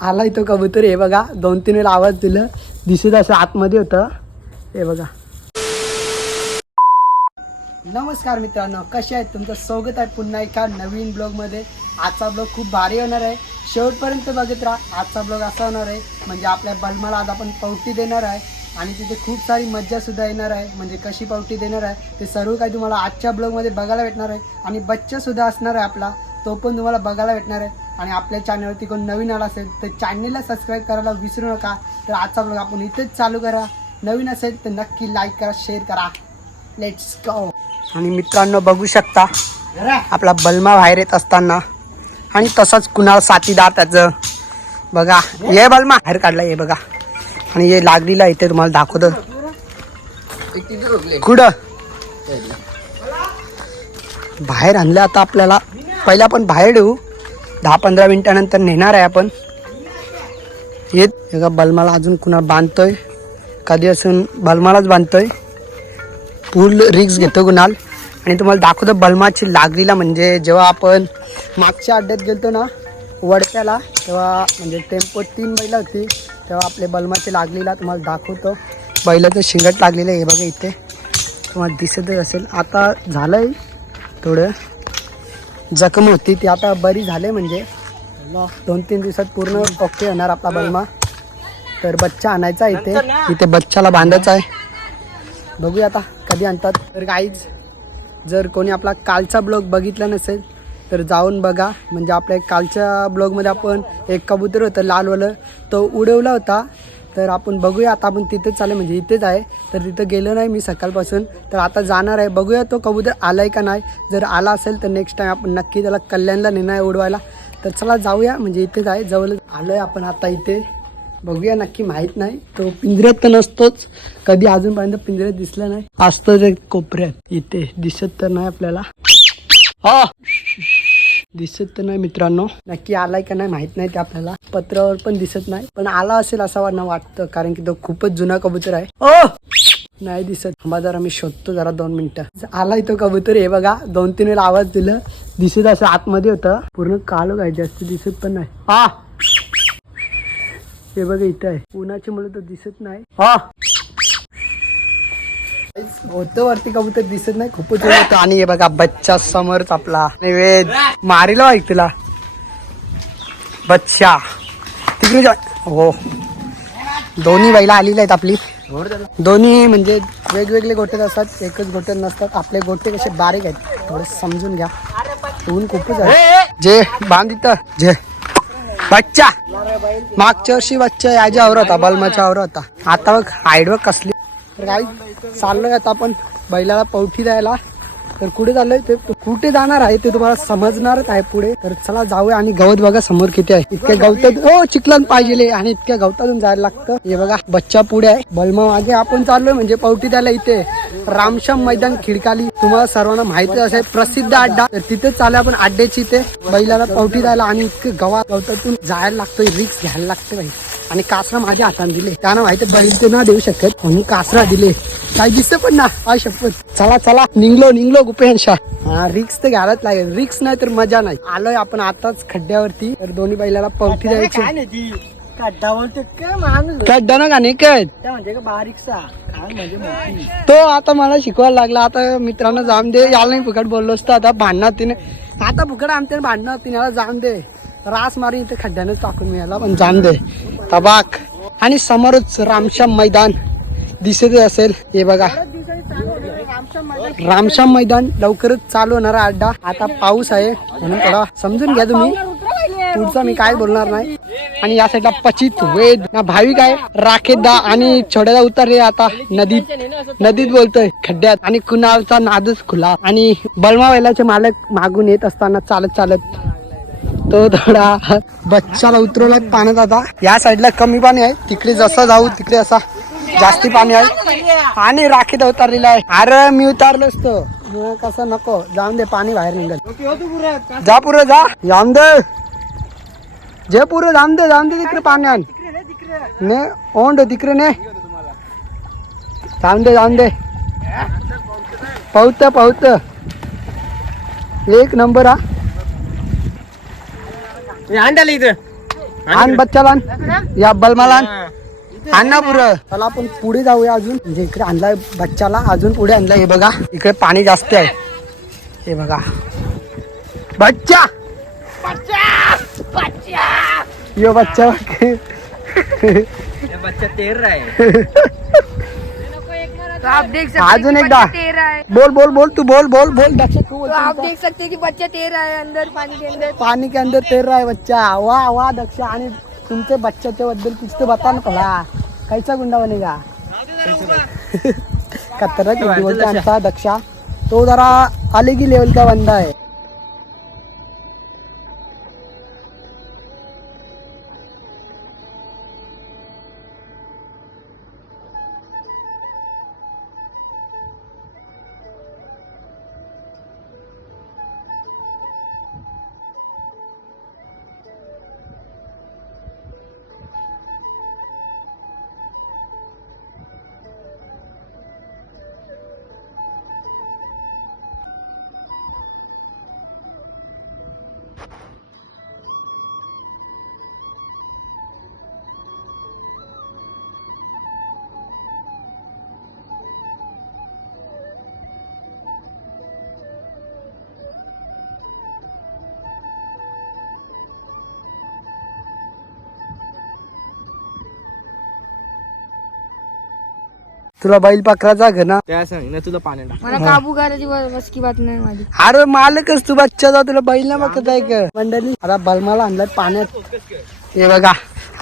आला इथं कबूतर हे बघा दोन तीन वेळा आवाज दिलं. दिसत असं आतमध्ये होतं. हे बघा. नमस्कार मित्रांनो कसे आहेत? तुमचं स्वागत आहे पुन्हा एका नवीन ब्लॉगमध्ये. आजचा ब्लॉग खूप भारी होणार आहे. शेवटपर्यंत बघत राहा. आजचा ब्लॉग असा होणार आहे म्हणजे आपल्या बलमाला आज आपण पावटी देणार आहे आणि तिथे खूप सारी मज्जा सुद्धा येणार आहे. म्हणजे कशी पावटी देणार आहे ते सर्व काही तुम्हाला आजच्या ब्लॉगमध्ये बघायला भेटणार आहे. आणि बच्चा सुद्धा असणार आहे आपला. तो पण तुम्हाला बघायला भेटणार आहे. आणि आपल्या चॅनलवरती कोण नवीन आला असेल तर चॅनलला सबस्क्राईब करायला विसरू नका. तर आजचा ब्लॉग आपण इथेच चालू करा. नवीन असेल तर नक्की लाईक करा शेअर करा. लेट्स गो आणि मित्रांनो बघू शकता आपला बलमा बाहेर येत असताना. आणि तसंच कुणाल साथीदार त्याचं. बघा ये बलमा. बाहेर काढला हे बघा. आणि हे लागलीला इथे तुम्हाला दाखवतो. कुठं? बाहेर आणलं आता आपल्याला. पहिला आपण बाहेर ठेवू दहा पंधरा मिनिटानंतर नेणार आहे आपण. येत. एका बलमाला अजून कुणा बांधतोय? कधी असून बलमालाच बांधतोय. फुल रिक्स घेतो कुणाल. आणि तुम्हाला दाखवतो बलमाची लागलीला म्हणजे जेव्हा आपण मागच्या अड्ड्यात गेलतो ना वडक्याला तेव्हा म्हणजे टेम्पो तीन बैला होती तेव्हा आपले बलमाची लागलीला तुम्हाला दाखवतो. बैलाचं शिंगट लागलेलं आहे हे बघा इथे. तुम्हाला दिसतच असेल. आता झालं आहे थोडं. जखम होती. ती आता बरी झाले म्हणजे. दोन तीन दिवसात पूर्ण ओके होणार आपला बलमा. तर बच्चा आणायचा आहे इथे. इथे बच्चाला बांधायचा आहे. बघूया आता कधी आणतात. तर काहीच जर कोणी आपला कालचा ब्लॉग बघितला नसेल तर जाऊन बघा. म्हणजे आपल्या कालच्या ब्लॉगमध्ये आपण एक कबूतर होतं लालवालं तो उडवला होता. तर आपण बघूया आता आपण तिथेच चालेल म्हणजे इथेच आहे. तर तिथं गेलो नाही मी सकाळपासून. तर आता जाणार आहे. बघूया तो कबूतर आला आहे का नाही. जर आला असेल तर नेक्स्ट टाईम आपण नक्की त्याला कल्याणला नेणार आहे उडवायला. तर चला जाऊया म्हणजे इथेच आहे. जवळ आलो आहे आपण आता इथे. बघूया नक्की माहीत नाही. तो पिंजऱ्यात तर नसतोच. कधी अजूनपर्यंत पिंजऱ्यात दिसला नाही. असतो ते कोपऱ्यात. इथे दिसत तर नाही आपल्याला. हा! दिसत तर नाही मित्रांनो. नक्की आलाय का नाही माहीत नाही ते आपल्याला. पत्रावर पण दिसत नाही. पण आला असेल असं वाटणं वाटतं कारण की तो खूपच जुना कबूतर आहे. ओ! नाही दिसत. थांबा जरा मी शोधतो जरा दोन मिनिटं. आलाय तो कबूतर हे बघा. दोन तीन वेळा आवाज दिलं. दिसत असं आतमध्ये होतं. पूर्ण कालो काय जास्त दिसत पण नाही. हा हे बघा इथं आहे. उन्हाची मुळे तर दिसत नाही. हा होतं वरती कबूतर दिसत नाही खूपच होतं आणि हे बघा बच्चा समोरच आपला. वेद मारीला ऐक तुला. बच्चा. तिकडे जा. हो. दोन्ही बैला आलेली आहेत आपली. दोन्ही म्हणजे वेगवेगळे गोटे असतात एकच गोटे नसतात. आपले गोटे कसे बारीक आहेत थोडे समजून घ्या. ऊन खूपच आहे. जे बांध इथं. जे. बच्चा. मागच्या वर्षी बच्चा याच्यावर होता बलमाच्यावर होता. आता बघ हाईड बघ कसली. तर काही चाललोय आता आपण बैलाला पवठी द्यायला. तर कुठे चाललोय ते कुठे जाणार आहे ते तुम्हाला समजणारच आहे पुढे. तर चला जाऊया आणि गवत बघा समोर किती आहे. इतक्या गवतात हो चिखलान पाहिजे आणि इतक्या गवतातून जायला लागतं. हे बघा बच्चा पुढे आहे. बलमा मागे आपण चाललोय म्हणजे पवठी द्यायला इथे. रामश्याम मैदान खिडकाली. तुम्हाला सर्वांना माहिती असेल प्रसिद्ध अड्डा. तर तिथे चालू आपण अड्ड्याची इथे. बैलाला पवठी द्यायला आणि इतकं गवा गवतातून जायला लागतोय रिक्स घ्यायला लागतं बाई आणि कासरा माझ्या हाताने दिले. त्यांना माहिती बैल ते ना देऊ शकत. आणि कासरा दिले. काय दिसतं पण ना हा शपथ. चला चला. निघलो निघलो गुपेशा हा रिक्स तर घ्यायलाच लागेल. रिक्स नाही तर मजा नाही. आलोय आपण आताच खड्ड्यावरती. तर दोन्ही बैलाला पवठी द्यायची. खड्डा काय? ना का नाही काय म्हणजे बारीकसा काय तो आता मला शिकवायला लागला. आता मित्रांनो जाऊन दे. याला नाही फुकट बोललो असतो. आता भांडणार तिने. आता फुकट आमच्या भांडणार तिने. याला जाऊन दे. रास मारून इथे खड्ड्यानेच टाकून मिळाला पण जाऊन दे. तबाक. आणि समोरच रामश्याम मैदान दिसत असेल हे बघा. रामश्याम मैदान लवकरच चालू होणारा अड्डा. आता पाऊस आहे म्हणून थोडा समजून घ्या तुम्ही. पुढचा मी काय बोलणार नाही. आणि या साईडला पचित वेद ना भाविक आहे. राखेदा आणि छोड्याला उतरले आता. नदीत नदीत बोलतोय खड्ड्यात. आणि कुणालचा नादच खुला. आणि बलमाबैलाचे मालक मागून येत असताना चालत चालत तो थोडा बच्चाला उतरवला पाण्यात आता या साईडला कमी पाणी आहे. तिकडे जसं जाऊ तिकडे असा जास्ती पाणी आहे. आणि राखीत उतरलेला आहे. अरे मी उतारलो असतो. कसं नको. जाऊन दे पाणी बाहेर निघेल. जा पुरे जा. जाऊन दे. जे पुरे जाऊन दे जाऊन दे तिकडे पाण्यात ने ओंड तिकडे ने. जाऊन दे जाऊन दे. पाहत पाहत एक नंबर हा. अंड्याला इथं. आण बच्चाला आण. या बलमाला आण. आण ना पुरं. चला आपण पुढे जाऊया अजून. म्हणजे इकडे आणलाय बच्चाला अजून पुढे आणलाय. हे बघा इकडे पाणी जास्त आहे. हे बघा. बच्चा! यो बच्चा. बच्चा तेर रहा है तो आप देख सकते अजून हैं एकदा. बच्चा तैर रहा है। बोल बोल बोल तू बोल बोल बोल। दक्षिण तू बोल. तो आप देख सकते हैं कि बच्चा तैर रहा है अंदर पानी के अंदर। पानी के अंदर तैर रहा है बच्चा। वाह वाह दक्ष। आणि तुमचे बच्च्याच्या बद्दल कुछ तो बता ना थोडा कैसा गुंडा बनेगा? कतरा की बोलते आमचा दक्षा। तो जरा अलग ही लेवल का बंदा है तुला बैल पाखराचा घे ना. त्या सांग ना तुला पाण्याला. मला काबू करायची ब- बस की बात नाही माझी. अरे मालकच तू बच्चा तुला बैल ना बघत आहे का? मंडळी अरे बलमाला आणलाय पाण्यात. हे बघा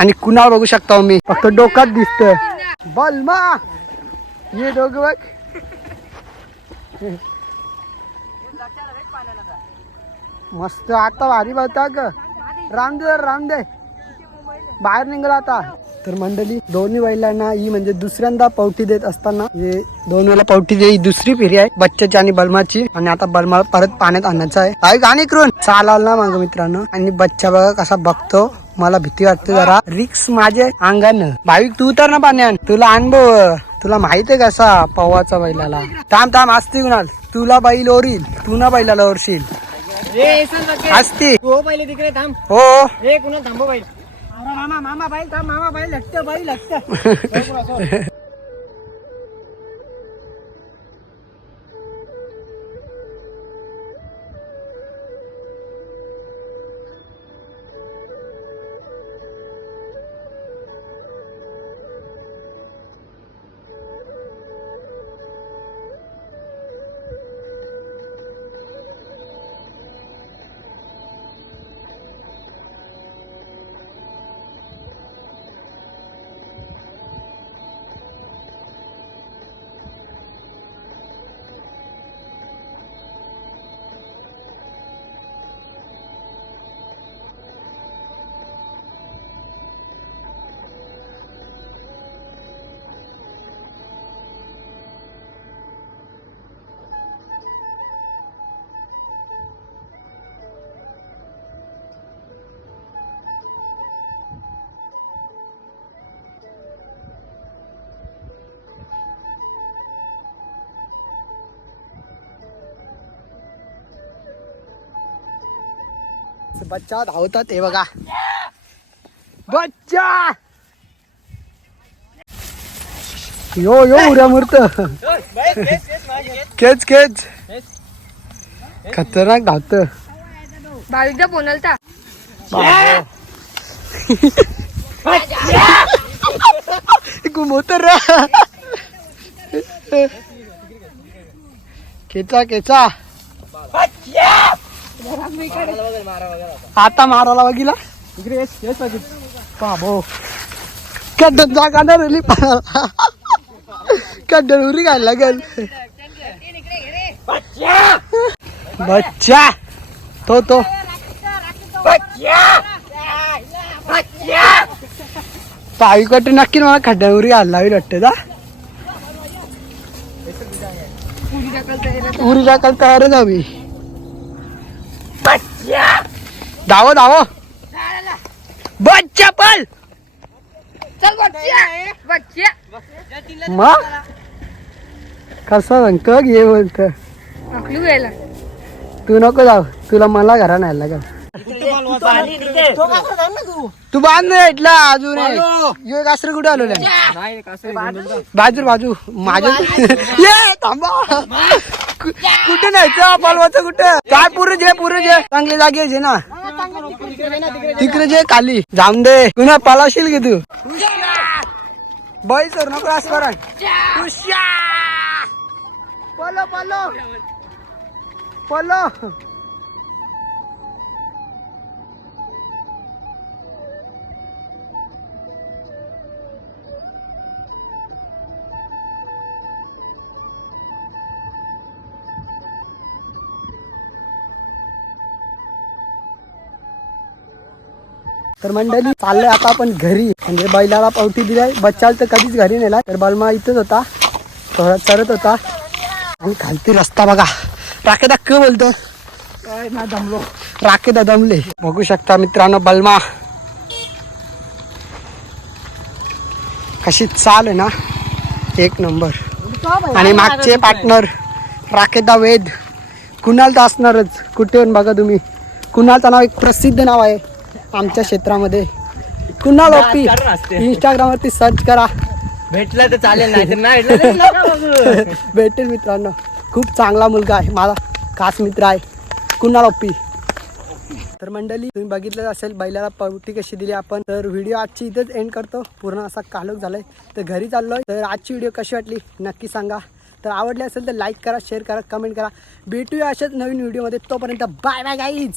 आणि कुणाला बघू शकता हो मी? फक्त डोकात दिसत बलमा ये दोघ बघ. मस्त आता भारी बघता ग. राम दे राम दे. बाहेर निघाला आता. तर मंडळी दोन्ही बैलांना ही म्हणजे दुसऱ्यांदा पावठी देत असताना हे दोन वेळेला पावठी दे ही दुसरी फेरी आहे बच्च्याची आणि बलमाची. आणि आता बलमाला परत पाण्यात आणायचं आहे. काय गाणी करून? चालाल ना माग मित्रांनो. आणि बच्चा बघा कसा बघतो. मला भीती वाटते जरा. रिक्स माझे अंगानं. भाविक तू तर ना पाण्यान तुला अनुभव. तुला माहीत आहे कसा पवाचा बैलाला. थांब थांब असते कुणाल. तुला बैल ओरील. तू ना बैलाला ओरशील. असते हो पहिले तिकडे थांब. हो. हे कुणा थांबो बाईल મામા મામા ભાઈ મામા ભાઈ લખતો ભાઈ લખતો. बच्चा धावतात हे बघा. बच्चा! यो यो उड्या मूर्त. केच केच. खतरनाक धावत. भाविकदा बोनलता घुमवत केचा केचा आता मारायला बघिला इकडे येस येस बाजू बाबो कड्डन जागा ना रेली कड्डन उरी घायला लागेल बच्चा! तो तो. पावीकट नक्की मला खड्ड्या उरी लागेल वाटते का उरी दाखल तयार जावी धावो धावो बच्चा पल चल बच्चा. मग कसं सांगतो घे बोलत तू नको जाऊ. तुला मला घरा तो का तू तू बांध नाही भेटला अजून यो आसरे कुठे आलो बाजू बाजू. माझ्या ये थांबा. कुठे न्यायचं? पालवाचं कुठं? काय पुरे जे पुरे जे. चांगले जागे जे ना. तिकडे जे खाली. जाम दे. पुन्हा पालाशील की तू? बाई सर नको असं करा पलो पलो पलो तर मंडळी चाललंय आता आपण घरी. म्हणजे बैलाला पावती दिलाय. बच्चाल तर कधीच घरी नेला. तर बलमा इथंच होता. थोडा चरत होता. आणि खालती रस्ता बघा. राकेदा क बोलतो ना दमलो. राकेदा दमले. बघू शकता मित्रांनो बलमा. कशी चाल आहे ना? एक नंबर. आणि मागचे पार्टनर राकेदा वेद. कुणाल तर असणारच. कुठे बघा तुम्ही. कुणालचं नाव एक प्रसिद्ध नाव आहे. आमच्या क्षेत्रामध्ये. कुणाल ओपी इंस्टाग्राम वरती सर्च करा. भेटलं तर चालेल नाही भेटलं मित्रांनो. खूप चांगला मुलगा आहे माझा खास मित्र आहे. कुणाल ओपी तर मंडळी तुम्ही बघितलं असेल बैलाला पावती कशी दिली आपण. तर व्हिडिओ आजची इथेच एंड करतो. पूर्ण असा कालोख झालाय. तर घरी चाललोय. तर आजची व्हिडिओ कशी वाटली नक्की सांगा. तर आवडली असेल तर लाईक करा शेअर करा कमेंट करा. भेटूया अशाच नवीन व्हिडिओमध्ये. तोपर्यंत बाय बाय गाईज